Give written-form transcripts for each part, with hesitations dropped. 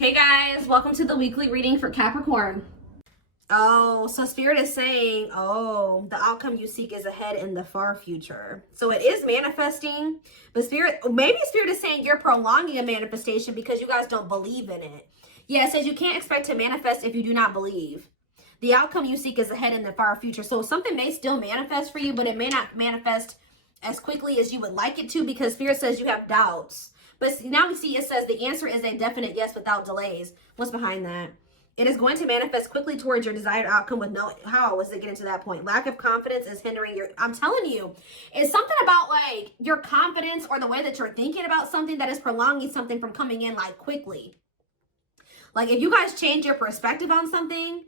Hey guys, welcome to the weekly reading for Capricorn. Oh, so Spirit is saying, oh, the outcome you seek is ahead in the far future. So it is manifesting, but maybe Spirit is saying you're prolonging a manifestation because you guys don't believe in it. Yeah, it says you can't expect to manifest if you do not believe. The outcome you seek is ahead in the far future. So something may still manifest for you, but it may not manifest as quickly as you would like it to because Spirit says you have doubts. But now we see it says the answer is a definite yes without delays. What's behind that? It is going to manifest quickly towards your desired outcome with no, how was it getting to that point? Lack of confidence is hindering your, I'm telling you, it's something about like your confidence or the way that you're thinking about something that is prolonging something from coming in like quickly. Like if you guys change your perspective on something,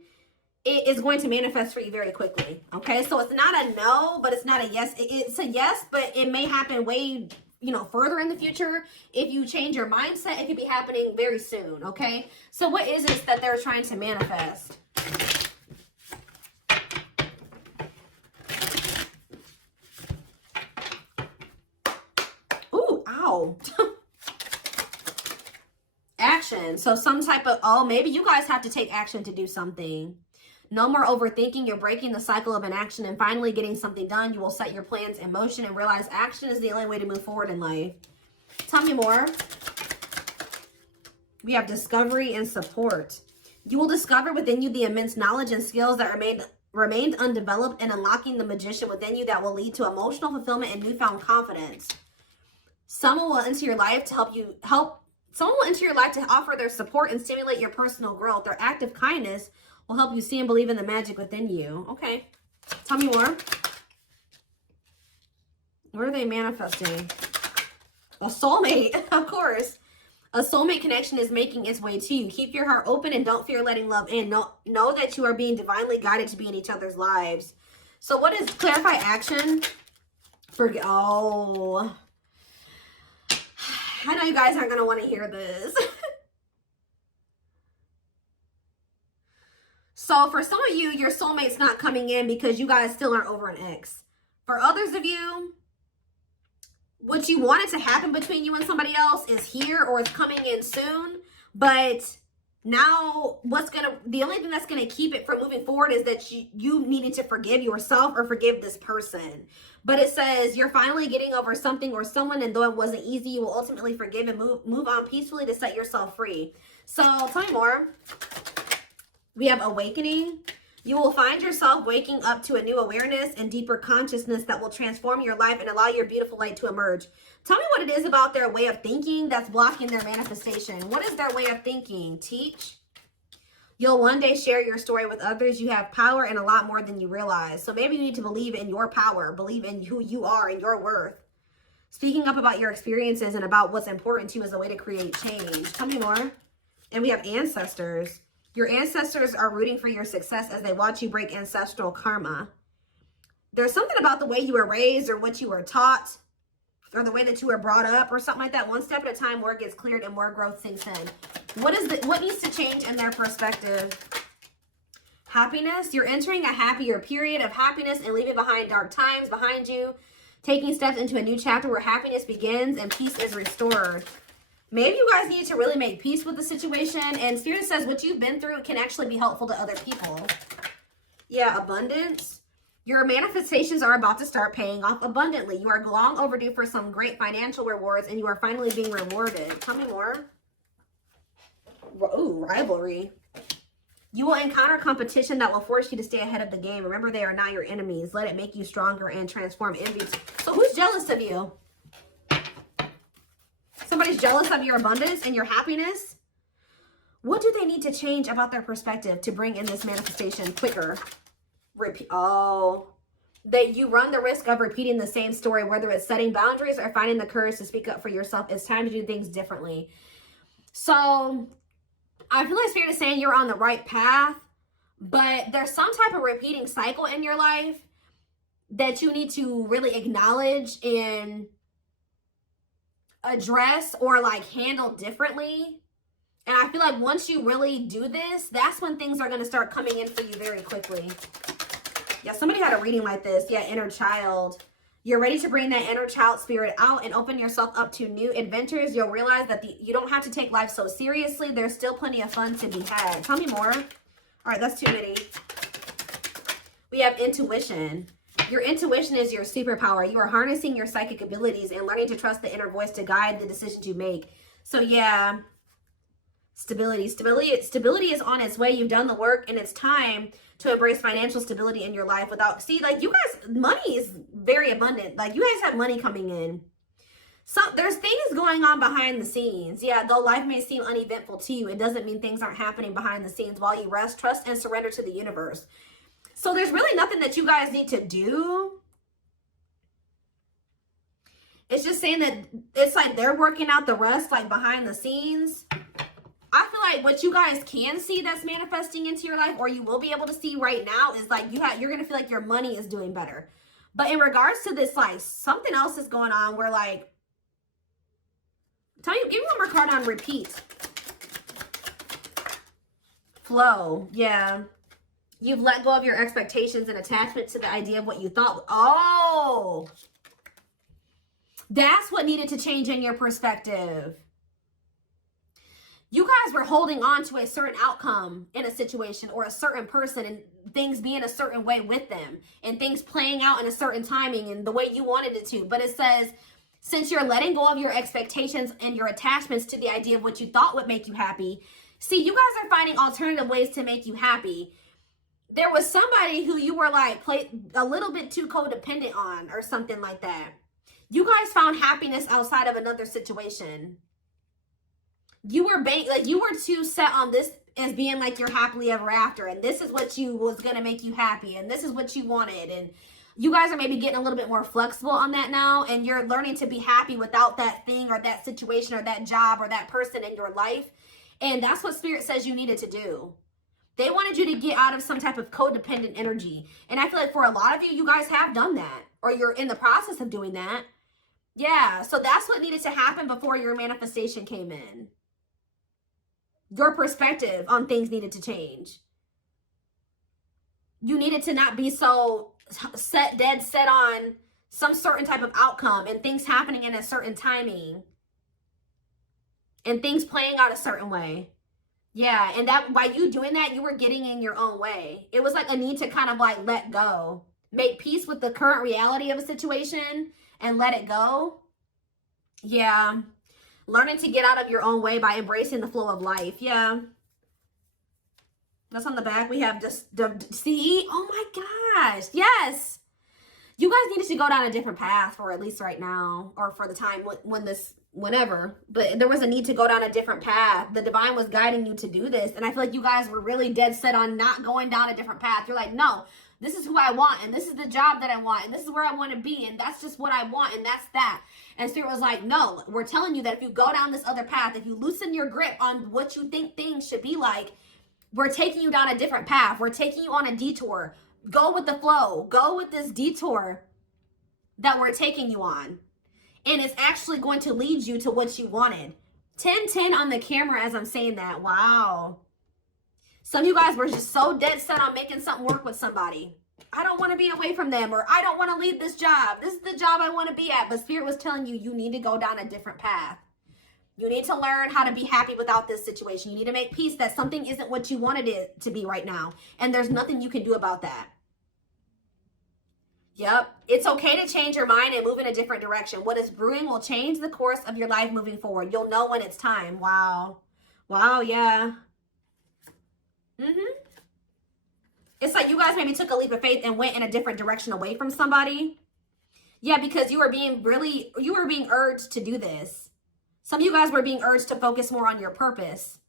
it is going to manifest for you very quickly. Okay, so it's not a no, but it's not a yes. It's a yes, but it may happen way, further in the future. If you change your mindset, it could be happening very soon. Okay, so what is it that they're trying to manifest? Ooh, ow. Action. So some type of, oh, maybe you guys have to take action to do something. No more overthinking. You're breaking the cycle of inaction and finally getting something done. You will set your plans in motion and realize action is the only way to move forward in life. Tell me more. We have discovery and support. You will discover within you the immense knowledge and skills that remained undeveloped and unlocking the magician within you that will lead to emotional fulfillment and newfound confidence. Someone will enter your life to Someone will enter your life to offer their support and stimulate your personal growth. Their act of kindness will help you see and believe in the magic within you. Okay. Tell me more. What are they manifesting? A soulmate, of course. A soulmate connection is making its way to you. Keep your heart open and don't fear letting love in. Know that you are being divinely guided to be in each other's lives. So what is clarify action? Oh. I know you guys aren't going to want to hear this. So for some of you, your soulmate's not coming in because you guys still aren't over an ex. For others of you, what you wanted to happen between you and somebody else is here or it's coming in soon. But now the only thing that's going to keep it from moving forward is that you needed to forgive yourself or forgive this person. But it says you're finally getting over something or someone, and though it wasn't easy, you will ultimately forgive and move on peacefully to set yourself free. So tell me more. We have awakening. You will find yourself waking up to a new awareness and deeper consciousness that will transform your life and allow your beautiful light to emerge. Tell me what it is about their way of thinking that's blocking their manifestation. What is their way of thinking? Teach. You'll one day share your story with others. You have power and a lot more than you realize. So maybe you need to believe in your power, believe in who you are and your worth. Speaking up about your experiences and about what's important to you is a way to create change. Tell me more. And we have ancestors. Your ancestors are rooting for your success as they watch you break ancestral karma. There's something about the way you were raised or what you were taught or the way that you were brought up or something like that. One step at a time, more gets cleared and more growth sinks in. What needs to change in their perspective? Happiness. You're entering a happier period of happiness and leaving behind dark times behind you. Taking steps into a new chapter where happiness begins and peace is restored. Maybe you guys need to really make peace with the situation. And Spirit says what you've been through can actually be helpful to other people. Yeah, abundance. Your manifestations are about to start paying off abundantly. You are long overdue for some great financial rewards and you are finally being rewarded. Tell me more. Ooh, rivalry. You will encounter competition that will force you to stay ahead of the game. Remember, they are not your enemies. Let it make you stronger and transform envy. So who's jealous of you? Somebody's jealous of your abundance and your happiness. What do they need to change about their perspective to bring in this manifestation quicker? That you run the risk of repeating the same story, whether it's setting boundaries or finding the courage to speak up for yourself. It's time to do things differently. So I feel like Spirit is saying you're on the right path, but there's some type of repeating cycle in your life that you need to really acknowledge and address or like handle differently. And I feel like once you really do this, that's when things are going to start coming in for you very quickly. Yeah, somebody had a reading like this. Yeah, inner child. You're ready to bring that inner child spirit out and open yourself up to new adventures. You'll realize that you don't have to take life so seriously. There's still plenty of fun to be had. Tell me more. All right, that's too many. We have intuition. Your intuition is your superpower. You are harnessing your psychic abilities and learning to trust the inner voice to guide the decisions you make. So yeah, stability is on its way. You've done the work, and it's time to embrace financial stability in your life. Without, see, like, you guys, money is very abundant. Like, you guys have money coming in. So there's things going on behind the scenes. Yeah, though life may seem uneventful to you, it doesn't mean things aren't happening behind the scenes while you rest, trust, and surrender to the universe. So there's really nothing that you guys need to do. It's just saying that it's like they're working out the rest, like, behind the scenes. I feel like what you guys can see that's manifesting into your life, or you will be able to see right now, is like you're going to feel like your money is doing better. But in regards to this, like, something else is going on where, like, give me one more card on repeat. Flow. Yeah. You've let go of your expectations and attachment to the idea of what you thought. Oh, that's what needed to change in your perspective. You guys were holding on to a certain outcome in a situation or a certain person, and things being a certain way with them and things playing out in a certain timing and the way you wanted it to. But it says, since you're letting go of your expectations and your attachments to the idea of what you thought would make you happy, see, you guys are finding alternative ways to make you happy. There was somebody who you were like a little bit too codependent on or something like that. You guys found happiness outside of another situation. You were too set on this as being like your happily ever after, and this is what you was gonna make you happy, and this is what you wanted, and you guys are maybe getting a little bit more flexible on that now, and you're learning to be happy without that thing or that situation or that job or that person in your life. And that's what Spirit says you needed to do. They wanted you to get out of some type of codependent energy. And I feel like for a lot of you, you guys have done that, or you're in the process of doing that. Yeah, so that's what needed to happen before your manifestation came in. Your perspective on things needed to change. You needed to not be so dead set on some certain type of outcome and things happening in a certain timing and things playing out a certain way. Yeah, and that by you doing that, you were getting in your own way. It was like a need to kind of like let go. Make peace with the current reality of a situation and let it go. Yeah. Learning to get out of your own way by embracing the flow of life. Yeah. That's on the back. We have just, see? Oh my gosh. Yes. You guys needed to go down a different path for at least right now, or for the time whenever. But there was a need to go down a different path. The divine was guiding you to do this. And I feel like you guys were really dead set on not going down a different path. You're like, no, this is who I want, and this is the job that I want, and this is where I want to be, and that's just what I want, and that's that. And Spirit was like, no, we're telling you that if you go down this other path, if you loosen your grip on what you think things should be like, we're taking you down a different path. We're taking you on a detour. Go with the flow. Go with this detour that we're taking you on. And it's actually going to lead you to what you wanted. 10-10 on the camera as I'm saying that. Wow. Some of you guys were just so dead set on making something work with somebody. I don't want to be away from them, or I don't want to leave this job. This is the job I want to be at. But Spirit was telling you, you need to go down a different path. You need to learn how to be happy without this situation. You need to make peace that something isn't what you wanted it to be right now. And there's nothing you can do about that. Yep. It's okay to change your mind and move in a different direction. What is brewing will change the course of your life moving forward. You'll know when it's time. Wow. Wow, yeah. It's like you guys maybe took a leap of faith and went in a different direction away from somebody. Yeah, because you were being urged to do this. Some of you guys were being urged to focus more on your purpose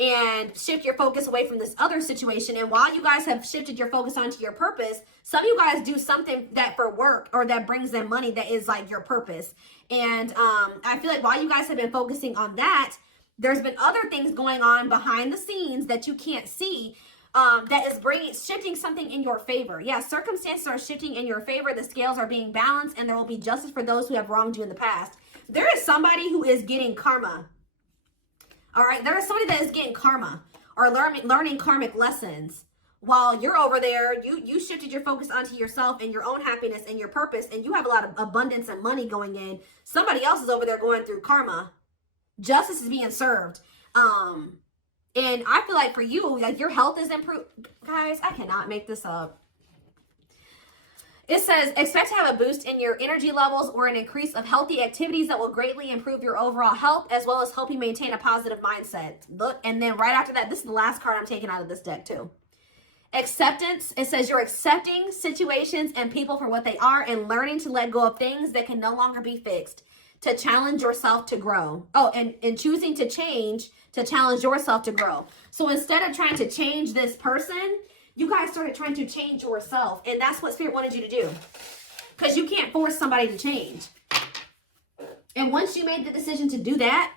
and shift your focus away from this other situation. And while you guys have shifted your focus onto your purpose, some of you guys do something that for work or that brings them money that is like your purpose. And I feel like while you guys have been focusing on that, there's been other things going on behind the scenes that you can't see that is shifting something in your favor. Yeah, circumstances are shifting in your favor. The scales are being balanced, and there will be justice for those who have wronged you in the past. There is somebody who is getting karma. All right, there is somebody that is getting karma or learning karmic lessons. while you're over there, you shifted your focus onto yourself and your own happiness and your purpose, and you have a lot of abundance and money going in. Somebody else is over there going through karma. Justice is being served. And I feel like for you, like your health is improved. Guys, I cannot make this up. It says, expect to have a boost in your energy levels or an increase of healthy activities that will greatly improve your overall health, as well as help you maintain a positive mindset. Look, and then right after that, this is the last card I'm taking out of this deck too. Acceptance. It says you're accepting situations and people for what they are and learning to let go of things that can no longer be fixed, to challenge yourself to grow. Oh, and choosing to change, to challenge yourself to grow. So instead of trying to change this person, you guys started trying to change yourself. And that's what Spirit wanted you to do. Because you can't force somebody to change. And once you made the decision to do that,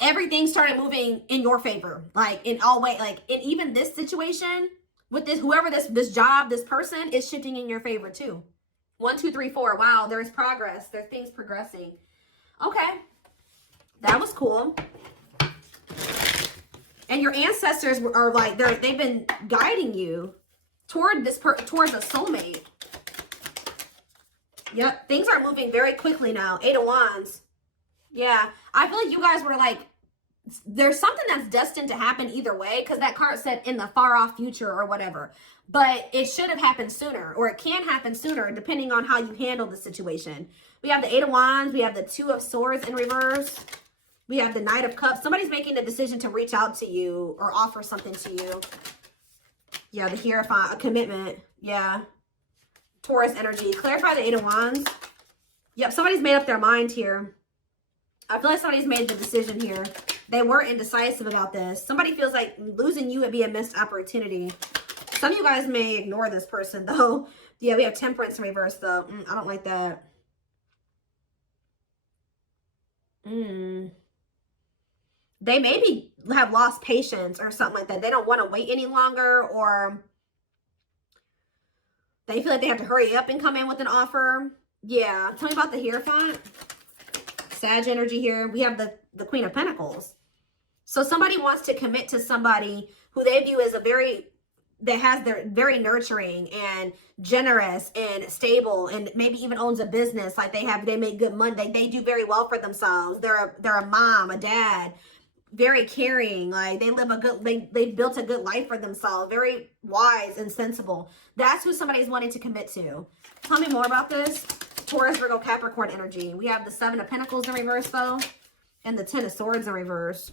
everything started moving in your favor. Like in all way, like in even this situation with this, whoever this job, this person is shifting in your favor too. 1, 2, 3, 4. Wow, there's progress. There's things progressing. Okay. That was cool. And your ancestors are like, they've been guiding you toward towards a soulmate. Yep. Things are moving very quickly now. 8 of Wands. Yeah. I feel like you guys were like, there's something that's destined to happen either way, because that card said in the far off future or whatever. But it should have happened sooner, or it can happen sooner, depending on how you handle the situation. We have the 8 of Wands. We have the 2 of Swords in reverse. We have the Knight of Cups. Somebody's making the decision to reach out to you or offer something to you. Yeah, the Hierophant, a commitment. Yeah. Taurus energy. Clarify the 8 of Wands. Yep, somebody's made up their mind here. I feel like somebody's made the decision here. They were indecisive about this. Somebody feels like losing you would be a missed opportunity. Some of you guys may ignore this person, though. Yeah, we have Temperance in reverse, though. I don't like that. They maybe have lost patience or something like that. They don't want to wait any longer, or they feel like they have to hurry up and come in with an offer. Yeah. Tell me about the Hierophant. Sag energy here. We have the Queen of Pentacles. So somebody wants to commit to somebody who they view as they're very nurturing and generous and stable, and maybe even owns a business. Like they make good money. They do very well for themselves. They're a mom, a dad, very caring. Like they built a good life for themselves. Very wise and sensible. That's who somebody's wanting to commit to. Tell me more about this. Taurus, Virgo, Capricorn energy. We have the 7 of Pentacles in reverse, though, and the 10 of Swords in reverse.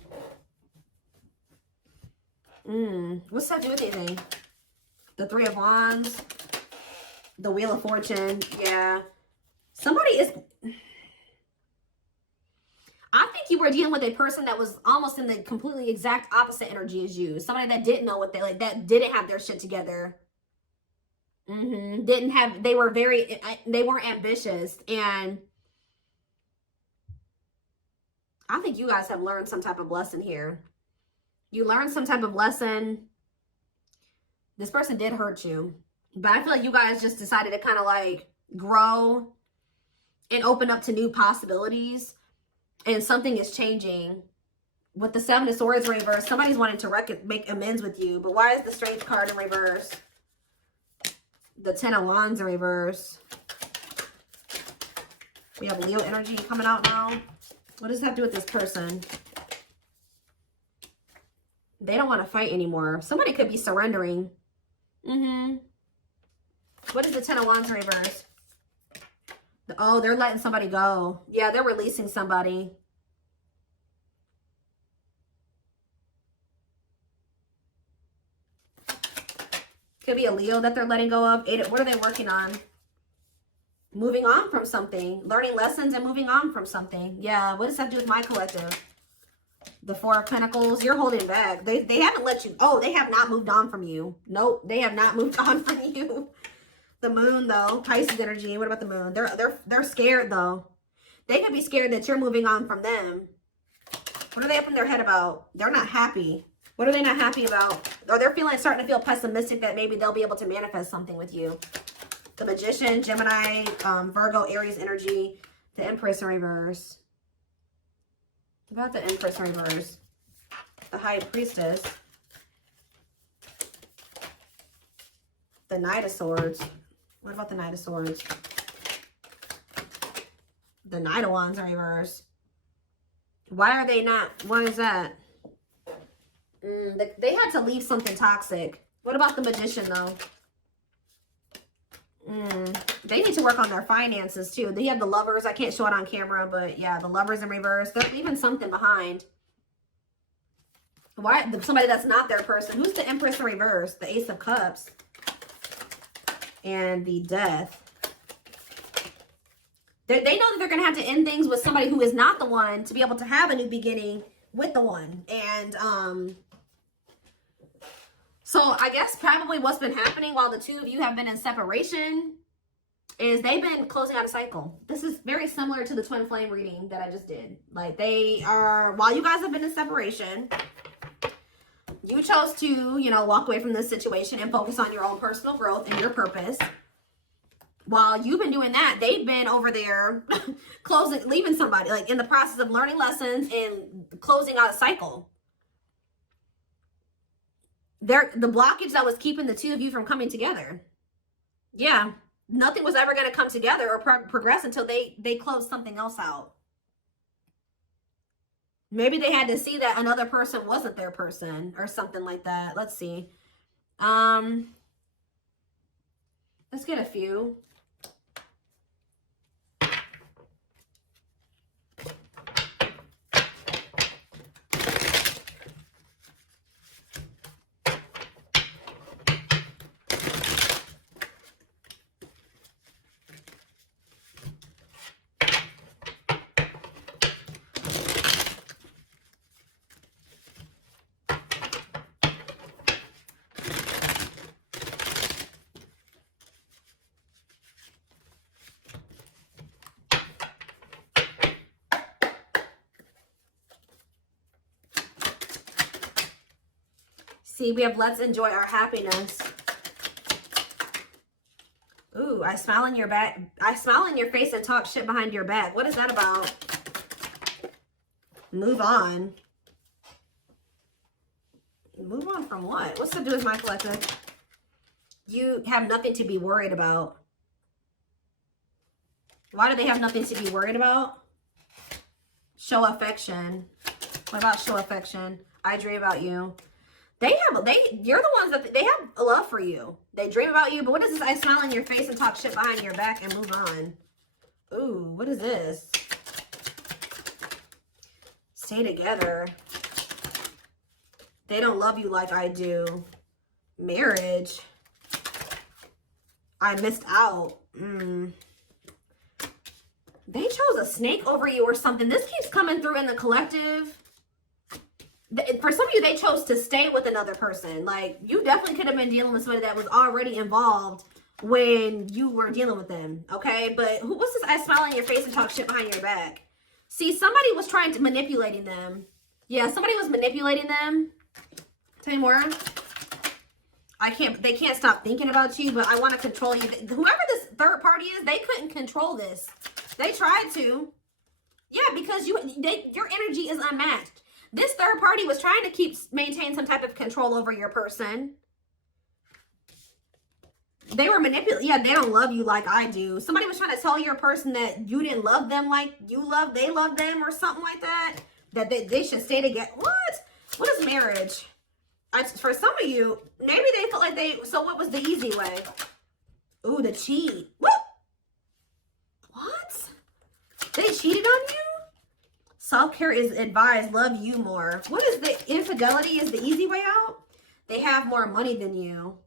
What's that do with anything? The 3 of Wands, the Wheel of Fortune. Yeah. Somebody is... I think you were dealing with a person that was almost in the completely exact opposite energy as you. Somebody that didn't know what that didn't have their shit together. They weren't ambitious, and I think you guys have learned some type of lesson here. You learned some type of lesson. This person did hurt you, but I feel like you guys just decided to kind of like grow and open up to new possibilities, and something is changing. With the 7 of Swords in reverse, somebody's wanting to make amends with you, but why is the Strength card in reverse? The 10 of Wands in reverse. We have Leo energy coming out now. What does that have to do with this person? They don't want to fight anymore. Somebody could be surrendering. What is the 10 of Wands in reverse? Oh, they're letting somebody go. Yeah, they're releasing somebody. Could be a Leo that they're letting go of. What are they working on? Moving on from something. Learning lessons and moving on from something. Yeah, what does that do with my collective? The 4 of Pentacles. You're holding back. They haven't let you... Oh, they have not moved on from you. Nope, they have not moved on from you. The Moon, though. Pisces energy. What about the Moon? They're scared, though. They could be scared that you're moving on from them. What are they up in their head about? They're not happy. What are they not happy about? Or they're starting to feel pessimistic that maybe they'll be able to manifest something with you. The Magician, Gemini, Virgo, Aries energy, the Empress in reverse. What about the Empress in reverse? The High Priestess. The Knight of Swords. What about the Knight of Swords? The Knight of Wands in reverse. Why are they not? What is that? They had to leave something toxic. What about the Magician, though? They need to work on their finances, too. They have the Lovers. I can't show it on camera, but yeah, the Lovers in reverse. They're leaving something behind. Why? Somebody that's not their person. Who's the Empress in reverse? The Ace of Cups. And the Death. They know that they're going to have to end things with somebody who is not the one to be able to have a new beginning with the one. And, so I guess probably what's been happening while the two of you have been in separation is they've been closing out a cycle. This is very similar to the twin flame reading that I just did. Like they are, while you guys have been in separation, you chose to, you know, walk away from this situation and focus on your own personal growth and your purpose. While you've been doing that, they've been over there leaving somebody, like in the process of learning lessons and closing out a cycle. The blockage that was keeping the two of you from coming together. Yeah, nothing was ever going to come together or progress until they closed something else out. Maybe they had to see that another person wasn't their person or something like that. Let's see. Let's get a few. See, we have let's enjoy our happiness. Ooh, I smile in your back. I smile in your face and talk shit behind your back. What is that about? Move on. Move on from what? What's to do with my collective? You have nothing to be worried about. Why do they have nothing to be worried about? Show affection. What about show affection? I dream about you. You're the ones that they have a love for you. They dream about you, but what is this? I smile in your face and talk shit behind your back and move on. Ooh, what is this? Stay together. They don't love you like I do. Marriage. I missed out. They chose a snake over you or something. This keeps coming through in the collective. For some of you, they chose to stay with another person. Like, you definitely could have been dealing with somebody that was already involved when you were dealing with them, okay? But what's this? I smile in your face and talk shit behind your back. See, somebody was trying to manipulating them. Yeah, somebody was manipulating them. Tell me more. They can't stop thinking about you, but I want to control you. Whoever this third party is, they couldn't control this. They tried to. Yeah, because your energy is unmatched. This third party was trying to maintain some type of control over your person. They were manipulating. Yeah, they don't love you like I do. Somebody was trying to tell your person that you didn't love them like they love them or something like that. That they should stay together. What? What is marriage? For some of you, maybe they felt like so what was the easy way? Ooh, the cheat. What? They cheated on you? Self-care is advised. Love you more. What is the infidelity is the easy way out? They have more money than you.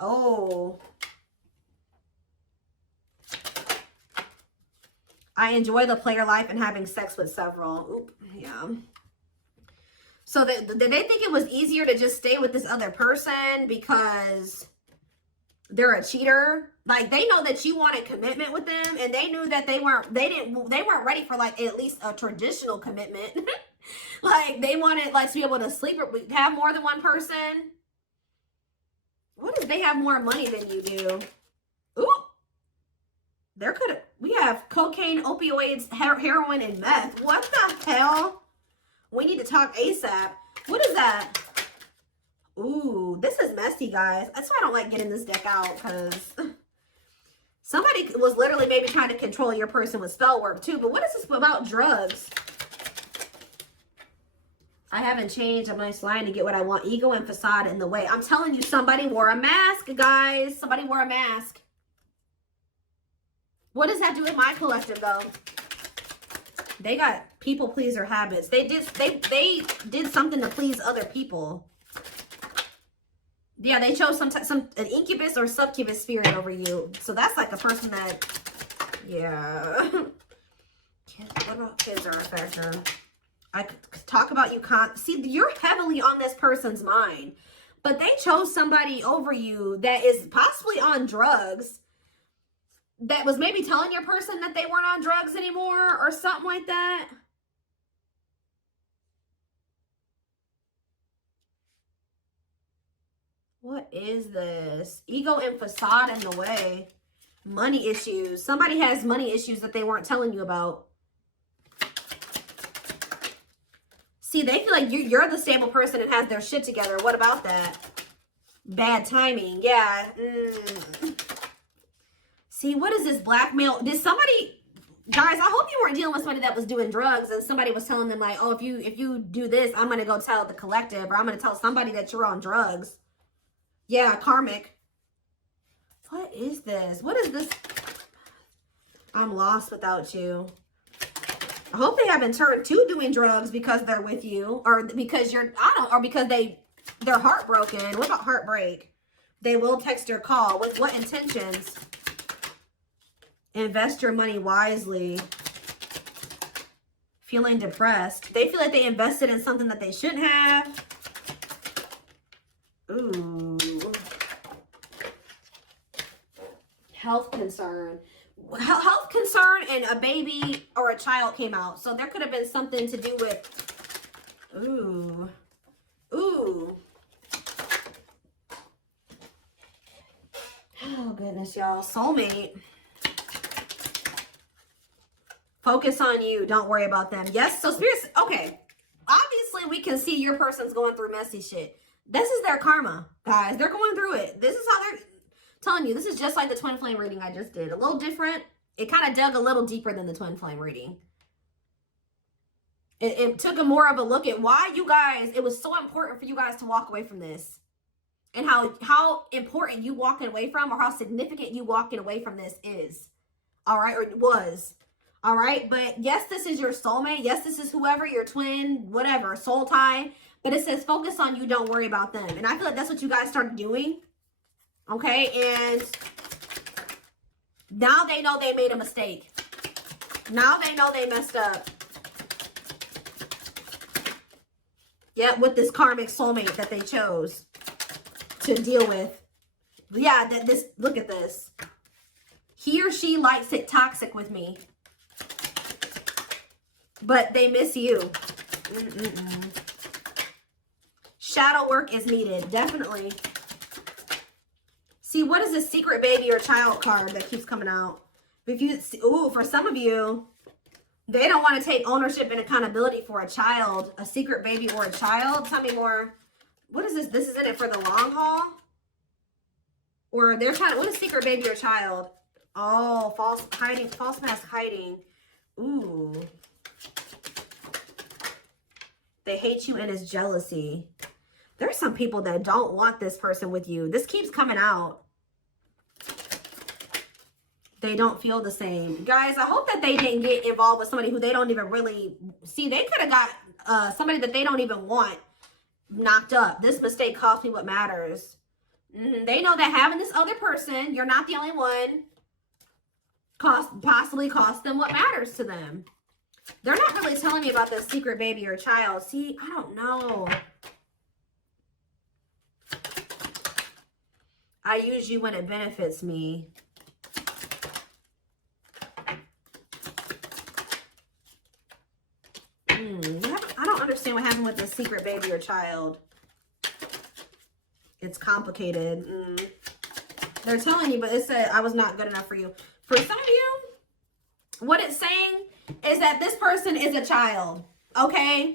Oh. I enjoy the player life and having sex with several. Oop, yeah. So did they think it was easier to just stay with this other person because they're a cheater? Like, they know that you wanted commitment with them, and they knew that they weren't ready for, like, at least a traditional commitment. Like, they wanted, like, to be able to sleep or have more than one person. What if they have more money than you do? Ooh. We have cocaine, opioids, heroin, and meth. What the hell? We need to talk ASAP. What is that? Ooh, this is messy, guys. That's why I don't like getting this deck out, because somebody was literally maybe trying to control your person with spell work too. But what is this about drugs? I haven't changed. I'm nice lying to get what I want. Ego and facade in the way. I'm telling you, somebody wore a mask, guys. Somebody wore a mask. What does that do with my collective, though? They got people pleaser habits. They did something to please other people. Yeah, they chose an incubus or succubus spirit over you. So that's like a person that, yeah. What about kids are a factor? I could talk about you. See, you're heavily on this person's mind, but they chose somebody over you that is possibly on drugs, that was maybe telling your person that they weren't on drugs anymore or something like that. What is this? Ego and facade in the way. Money issues. Somebody has money issues that they weren't telling you about. See, they feel like you're the stable person and has their shit together. What about that? Bad timing. Yeah. See, what is this blackmail? Did somebody, guys, I hope you weren't dealing with somebody that was doing drugs and somebody was telling them like, oh, if you do this, I'm going to go tell the collective, or I'm going to tell somebody that you're on drugs. Yeah, karmic. What is this? What is this? I'm lost without you. I hope they haven't turned to doing drugs because they're with you, or because or because they're heartbroken. What about heartbreak? They will text or call. With what intentions? Invest your money wisely. Feeling depressed. They feel like they invested in something that they shouldn't have. Ooh. Health concern. Health concern and a baby or a child came out. So there could have been something to do with, ooh. Oh, goodness, y'all. Soulmate. Focus on you. Don't worry about them. Yes, so spirits, okay. Obviously, we can see your person's going through messy shit. This is their karma, guys. They're going through it. This is how they're telling you. This is just like the twin flame reading I just did. A little different. It kind of dug a little deeper than the twin flame reading. It took a more of a look at why you guys, it was so important for you guys to walk away from this. And how important you walking away from, or how significant you walking away from this is. All right, or it was. All right, but yes, this is your soulmate. Yes, this is whoever, your twin, whatever, soul tie. But it says focus on you, don't worry about them. And I feel like that's what you guys started doing. Okay, and now they know they made a mistake. Now they know they messed up. Yeah, with this karmic soulmate that they chose to deal with. Yeah, look at this. He or she likes it toxic with me. But they miss you. Shadow work is needed, definitely. See, what is this secret baby or child card that keeps coming out? If you, ooh, for some of you, they don't want to take ownership and accountability for a child, a secret baby or a child. Tell me more. What is this? This is in it for the long haul? Or they're trying to, what is secret baby or child? Oh, false mask hiding. Ooh. They hate you and it's jealousy. There's some people that don't want this person with you. This keeps coming out. They don't feel the same. Guys, I hope that they didn't get involved with somebody who they don't even really see. They could have got somebody that they don't even want knocked up. This mistake cost me what matters. They know that having this other person, you're not the only one, possibly cost them what matters to them. They're not really telling me about this secret baby or child. See, I don't know. I use you when it benefits me. I don't understand what happened with this secret baby or child. It's complicated. They're telling you, but it said I was not good enough for you. For some of you, what it's saying is that this person is a child, okay?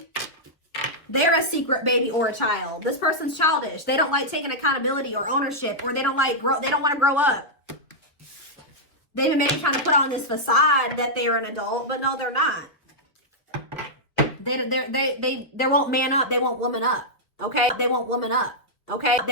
They're a secret baby or a child. This person's childish. They don't like taking accountability or ownership, or they don't want to grow up. They've been maybe trying to put on this facade that they're an adult, but no, they're not. They won't man up. They won't woman up. Okay? They won't woman up. Okay?